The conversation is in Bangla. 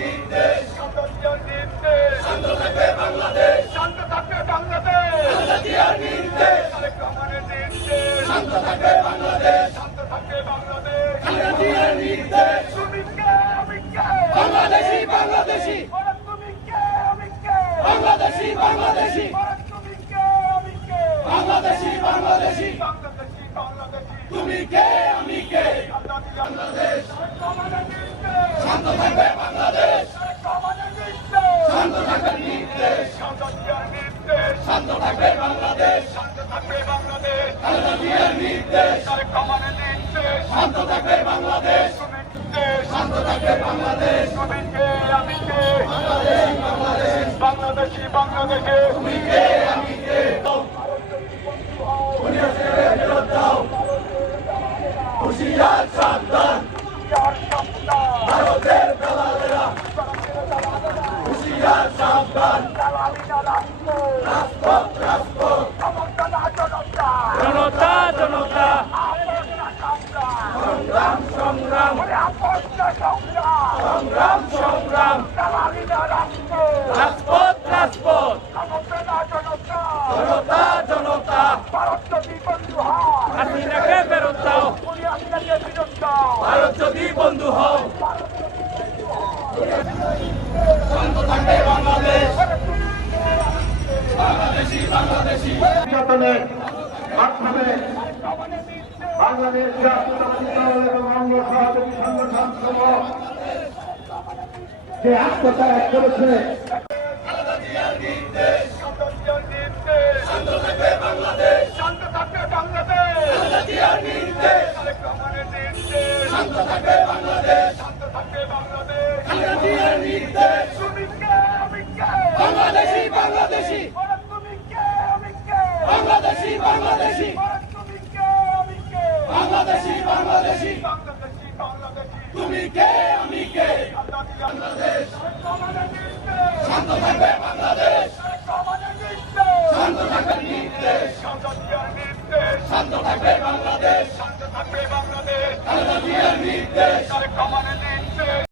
নির্দেশ খালেদা জিয়ার নির্দেশ শান্ত থাকবে বাংলাদেশ শান্ত থাকবে বাংলাদেশ খালেদা জিয়ার নির্দেশ তারেক রহমানের নির্দেশ শান্ত থাকবে বাংলাদেশ শান্ত থাকবে বাংলাদেশ খালেদা জিয়ার নির্দেশ তুমি কে আমি কে বাংলাদেশি বাংলাদেশি ওরা তুমি কে আমি কে বাংলাদেশি বাংলাদেশি ওরা তুমি কে আমি কে বাংলাদেশি বাংলাদেশি বাংলাদেশি বাংলাদেশি তুমি কে আমি কে বাংলাদেশ রহমানের নির্দেশ শান্ত থাকবে বাংলাদেশ তারেক রহমানের নির্দেশ শান্ত থাকবে নির্দেশ খালেদা জিয়ার নির্দেশ শান্ত থাকবে বাংলাদেশ শান্ত থাকবে বাংলাদেশ খালেদা জিয়ার নির্দেশ তারেক রহমানের নির্দেশ শান্ত থাকবে বাংলাদেশ তুমি নির্দেশ শান্ত থাকবে বাংলাদেশ তুমি কে আমি কে বাংলাদেশি বাংলাদেশ বাংলাদেশি বাংলাদেশে তুমি কে আমি কে দুনিয়া ছেড়ে ফেরত যাও হুঁশিয়ার সাবধান চার সপ্তাহ ভারতের দালালেরা হুঁশিয়ার সাবধান দালালিরা রাষ্ট্র রাজপথ রাজপথ সমর্থনা জনতা জনতা জনতা আপসনা সংগ্রাম সংগ্রাম সংগ্রাম ওরে আপসনা সংগ্রাম সংগ্রাম সংগ্রাম দালালিরা রাষ্ট্র রাজপথ রাজপথ সমর্থনা জনতা জনতা জনতা ভারত যদি বন্ধু হয় হাসিনাকে ফেরত দাও পুলিশকে ফেরত দাও ভারত যদি বন্ধু হও শান্ত থাকবে বাংলাদেশ বাংলাদেশি বাংলাদেশি নির্যাতনের মাধ্যমে বাংলাদেশ জাতীয়তাবাদী দল এবং অঙ্গ সহযোগী সংগঠন সমূহ যে আত্মত্যাগ করেছে খালেদা জিয়ার নির্দেশ খালেদা জিয়ার নির্দেশ শান্ত থাকবে বাংলাদেশ শান্ত থাকবে বাংলাদেশ খালেদা জিয়ার নির্দেশ তারেক রহমানের নির্দেশ শান্ত থাকবে বাংলাদেশ শান্ত থাকবে বাংলাদেশ খালেদা জিয়ার নির্দেশ তুমি কে আমি কে বাংলাদেশি বাংলাদেশি ওরা তুমি কে আমি কে বাংলাদেশি বাংলাদেশি ওরা তুমি কে আমি কে বাংলাদেশি বাংলাদেশি বাংলাদেশি বাংলাদেশি তুমি কে আমি কে খালেদা জিয়ার নির্দেশ রহমানের নির্দেশ শান্ত থাকবে বাংলাদেশ